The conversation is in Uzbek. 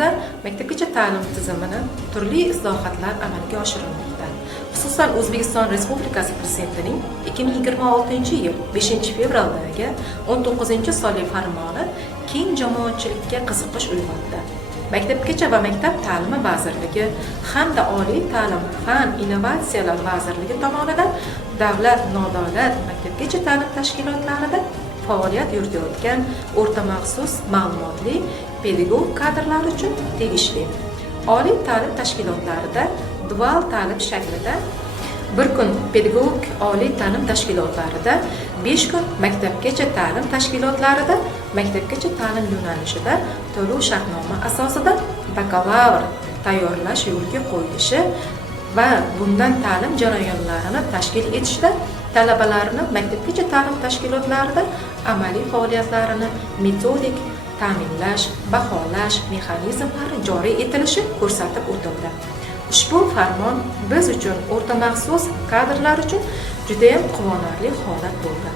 Yurtimizda maktabgacha ta'lim tizimini turli islohotlar amalga oshirilmoqda. Xususan O'zbekiston Respublikasi Prezidentining 2026-yil 5-fevraldagi 19-sonli farmoni keng jamoatchilikka qiziqish uyg'otdi. Maktabgacha va maktab ta'limi vazirligi hamda Oliy ta'lim fan innovatsiyalar vazirligi tomonidan davlat nodavlat maktabgacha ta'lim tashkilotlarida faoliyat yuritayotgan o'rta maxsus ma'lumotli pedagog kadrlar uchun tegishli. Oliy ta'lim tashkilotlarida dual ta'lim shaklida bir kun pedagog oliy ta'lim tashkilotlarida, 5 kun maktabgacha ta'lim tashkilotlarida maktabgacha ta'lim yo'nalishida to'lov shartnoma asosida bakalavr tayyorlash yo'lga qo'yilishi va bundan ta'lim jarayonlarini tashkil etishda talabalarni maktabgacha ta'lim tashkilotlarida amaliy faoliyatlarini metodik ta'minlash, baholash mexanizmlari joriy etilishi ko'rsatib o'tildi. Ushbu farmon biz uchun o'rta maxsus kadrlar uchun juda ham quvonarli holat bo'ldi.